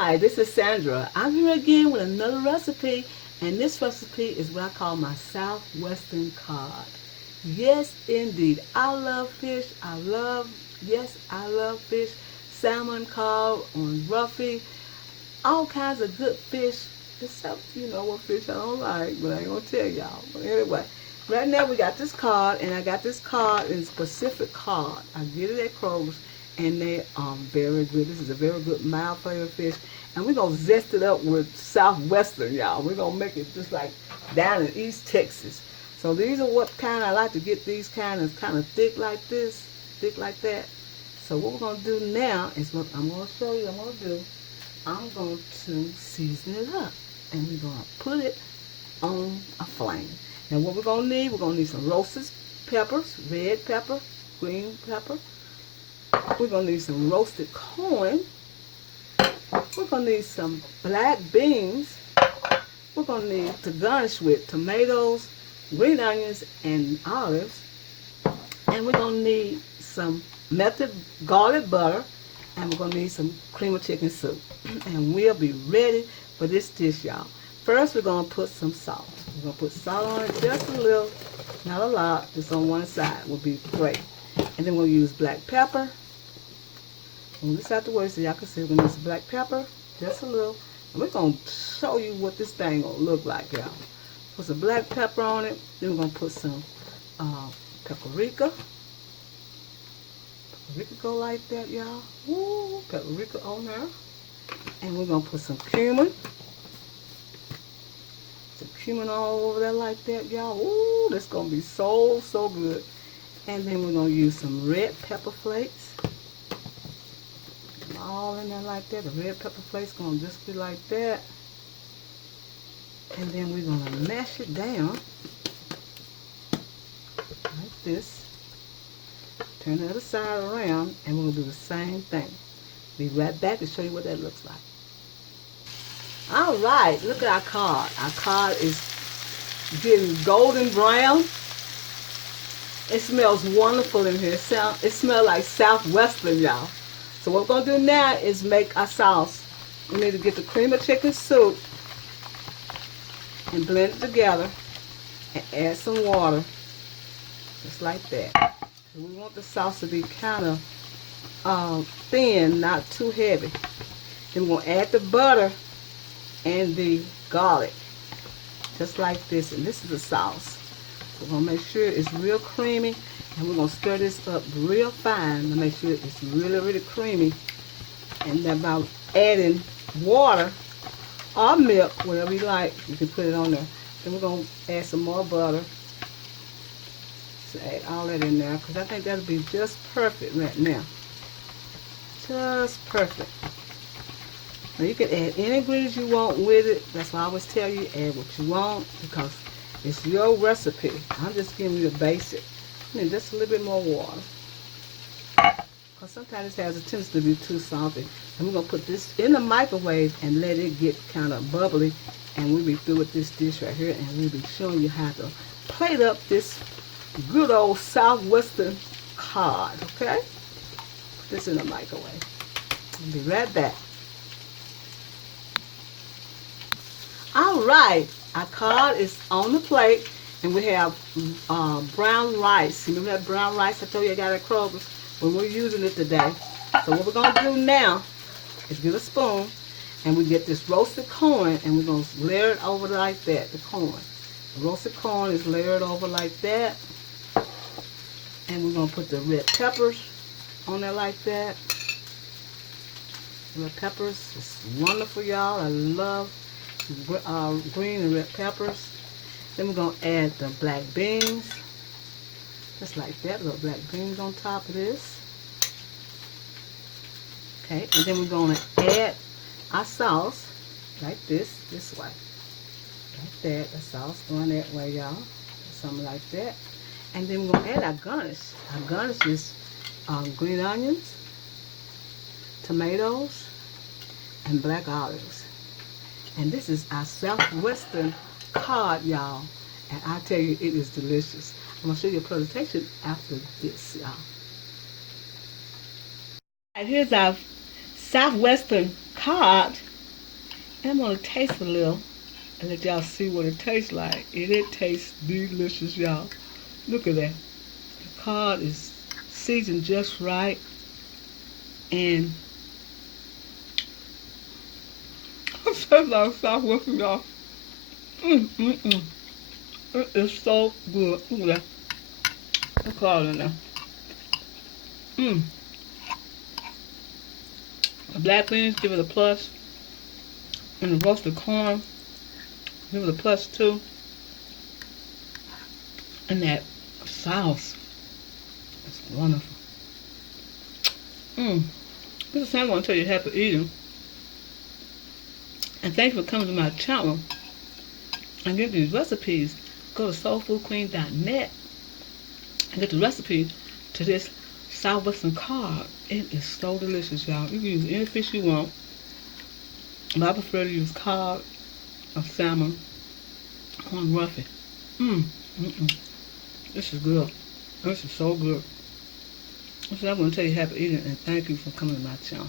Hi, this is Sandra. I'm here again with another recipe, and this recipe is what I call my Southwestern cod. Yes, indeed. I love fish. I love fish. Salmon, cod, on roughy, all kinds of good fish, except, what fish I don't like, but I ain't going to tell y'all. But anyway, right now we got this cod, and I got this cod in Pacific cod. I get it at Kroger's, and they are very good. This is a very good mild flavored fish, and we're going to zest it up with Southwestern, y'all. We're going to make it just like down in East Texas. So these are what kind I like to get, these kind of thick like this, thick like that. So what we're going to do now is what I'm going to show you I'm going to do. I'm going to season it up, and we're going to put it on a flame. Now what we're going to need some roasted peppers, red pepper, green pepper. We're going to need some roasted corn. We're going to need some black beans. We're going to need to garnish with tomatoes, green onions, and olives. And we're going to need some melted garlic butter. And we're going to need some cream of chicken soup. And we'll be ready for this dish, y'all. First, we're going to put some salt. We're going to put salt on it, just a little, not a lot, just on one side will be great. And then we'll use black pepper. Move this out the way so y'all can see we're going to use some black pepper, just a little. And we're going to show you what this thing going to look like, y'all. Put some black pepper on it. Then we're going to put some paprika. Paprika go like that, y'all. Woo, paprika on there. And we're going to put some cumin. Some cumin all over there like that, y'all. Ooh, that's going to be so, so good. And then we're going to use some red pepper flakes. All in there like that. The red pepper flakes going to just be like that. And then we're going to mash it down like this. Turn the other side around, and we're going to do the same thing. Be right back to show you what that looks like. All right, look at our cod. Our cod is getting golden brown. It smells wonderful in here. It smells like Southwestern, y'all. So what we're going to do now is make our sauce. We need to get the cream of chicken soup and blend it together and add some water, just like that. We want the sauce to be kind of thin, not too heavy. Then we're going to add the butter and the garlic, just like this. And this is the sauce. So we're going to make sure it's real creamy, and we're going to stir this up real fine to make sure it's really, really creamy. And then by adding water or milk, whatever you like, you can put it on there. Then we're going to add some more butter. So add all that in there, because I think that'll be just perfect right now. Just perfect. Now you can add any ingredients you want with it. That's why I always tell you, add what you want, because it's your recipe. I'm just giving you the basic. And just a little bit more water, because sometimes it has a tendency to be too salty. And we're going to put this in the microwave and let it get kind of bubbly. And we'll be through with this dish right here, and we'll be showing you how to plate up this good old Southwestern cod, okay? Put this in the microwave. I'll be right back. All right, our cod is on the plate, and we have brown rice. Remember that brown rice I told you I got at Kroger's? Well, we're using it today. So what we're going to do now is get a spoon, and we get this roasted corn, and we're going to layer it over like that, the corn. The roasted corn is layered over like that. And we're going to put the red peppers on there like that. Red peppers is wonderful, y'all. I love green and red peppers. Then we're going to add the black beans. Just like that, little black beans on top of this. Okay, and then we're going to add our sauce like this way. Like that. The sauce going that way, y'all. Something like that. And then we're going to add our garnish. Our garnish is green onions, tomatoes, and black olives. And this is our Southwestern cod, y'all. And I tell you, it is delicious. I'm going to show you a presentation after this, y'all. And here's our Southwestern cod. And I'm gonna taste a little and let y'all see what it tastes like. And it tastes delicious, y'all. Look at that. The cod is seasoned just right. And I'm so like Southwestern, y'all. Mm. It is so good. Look at that. The cod in there. Mm. The black beans, give it a plus. And the roasted corn, give it a plus too. And that sauce, it's wonderful. This is how I'm going to tell you happy eating. And thank you for coming to my channel and get these recipes. Go to soulfoodqueen.net and get the recipe to this Southwestern cod. It is so delicious, y'all. You can use any fish you want. But I prefer to use cod or salmon on roughy. This is good. This is so good. So I'm going to tell you happy eating and thank you for coming to my channel.